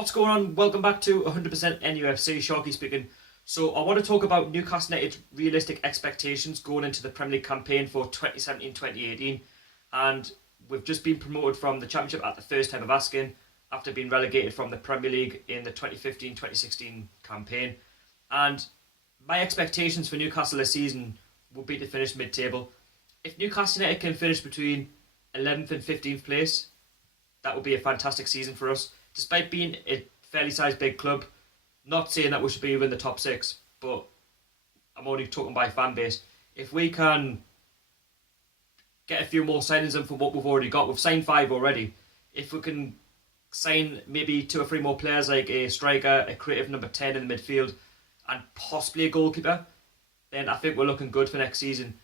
What's going on? Welcome back to 100% NUFC, Sharky speaking. So I want to talk about Newcastle United's realistic expectations going into the Premier League campaign for 2017-2018. And we've just been promoted from the Championship at the first time of asking after being relegated from the Premier League in the 2015-2016 campaign. And my expectations for Newcastle this season would be to finish mid-table. If Newcastle United can finish between 11th and 15th place, that would be a fantastic season for us. Despite being a fairly sized big club, not saying that we should be within the top six, but I'm only talking by fan base. If we can get a few more signings in for what we've already got, we've signed 5 already. If we can sign maybe 2 or 3 more players like a striker, a creative number 10 in the midfield, and possibly a goalkeeper, then I think we're looking good for next season.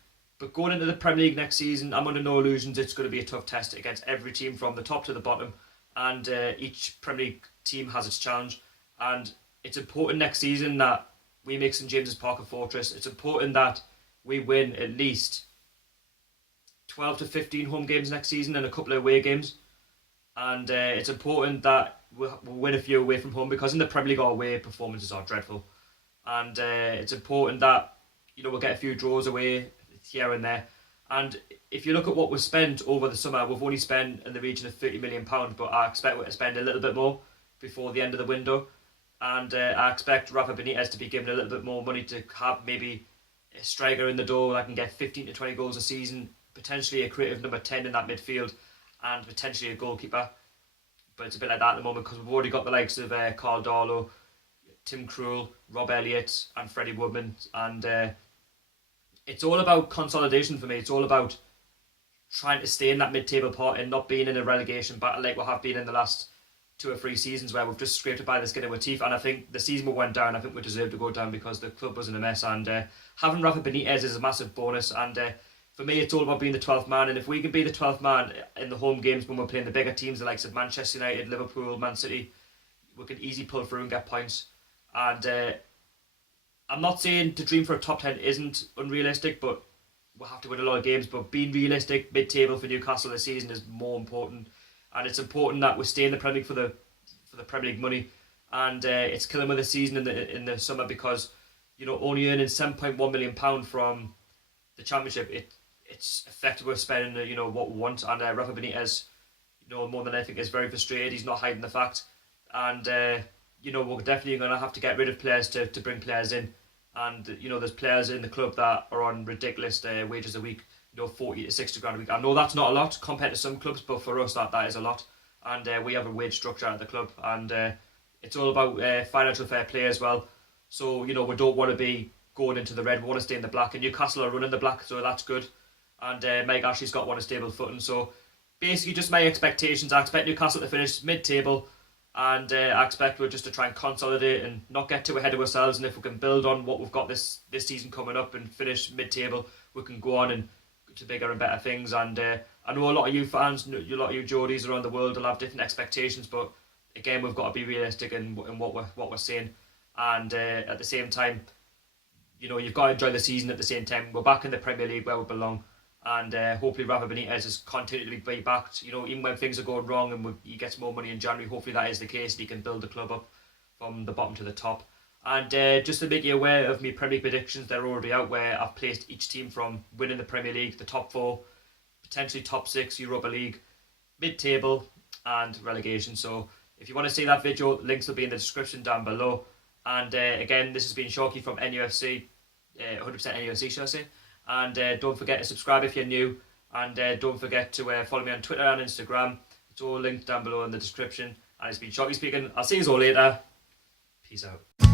But going into the Premier League next season, I'm under no illusions it's going to be a tough test against every team from the top to the bottom. And each Premier League team has its challenge. And it's important next season that we make St James's Park a fortress. It's important that we win at least 12 to 15 home games next season and a couple of away games. And it's important that we'll win a few away from home, because in the Premier League our away performances are dreadful. And it's important that we'll get a few draws away here and there. And if you look at what we've spent over the summer, we've only spent in the region of £30 million, but I expect we're to spend a little bit more before the end of the window. And I expect Rafa Benitez to be given a little bit more money to have maybe a striker in the door that can get 15 to 20 goals a season, potentially a creative number 10 in that midfield, and potentially a goalkeeper. But it's a bit like that at the moment, because we've already got the likes of Carl Darlow, Tim Krul, Rob Elliott and Freddie Woodman. And it's all about consolidation for me. It's all about trying to stay in that mid-table part and not being in a relegation battle like we have been in the last 2 or 3 seasons, where we've just scraped it by the skin of our teeth. And I think the season we went down, I think we deserved to go down because the club was in a mess. And having Rafa Benitez is a massive bonus. And for me, it's all about being the 12th man. And if we can be the 12th man in the home games when we're playing the bigger teams, the likes of Manchester United, Liverpool, Man City, we can easily pull through and get points. And I'm not saying to dream for a top 10 isn't unrealistic, but we'll have to win a lot of games. But being realistic, mid-table for Newcastle this season is more important. And it's important that we stay in the Premier League for the Premier League money. And it's killing with the season in the summer, because only earning £7.1 million from the Championship, it's effective with spending what we want. And Rafa Benitez, more than anything, is very frustrated. He's not hiding the fact. And we're definitely going to have to get rid of players to bring players in. And there's players in the club that are on ridiculous wages a week, 40 to 60 grand a week. I know that's not a lot compared to some clubs, but for us that is a lot. And we have a wage structure at the club, and it's all about financial fair play as well. So we don't want to be going into the red, we want to stay in the black, and Newcastle are running the black, so that's good. And Mike Ashley's got one a stable footing. So basically just my expectations, I expect Newcastle to finish mid-table. And I expect we're just to try and consolidate and not get too ahead of ourselves. And if we can build on what we've got this season coming up and finish mid-table, we can go on and to bigger and better things. And I know a lot of you fans, a lot of you Geordies around the world will have different expectations. But again, we've got to be realistic in what we're saying. And at the same time, you've got to enjoy the season at the same time. We're back in the Premier League where we belong. And hopefully Rafa Benitez is continually be backed. Even when things are going wrong and he gets more money in January, hopefully that is the case and he can build the club up from the bottom to the top. And just to make you aware of my Premier League predictions, they're already out, where I've placed each team from winning the Premier League, the top 4, potentially top 6, Europa League, mid-table and relegation. So if you want to see that video, links will be in the description down below. And again, this has been Sharky from NUFC, 100% NUFC shall I say. And don't forget to subscribe if you're new. And don't forget to follow me on Twitter and Instagram. It's all linked down below in the description. And it's been Sharky speaking. I'll see you all later. Peace out.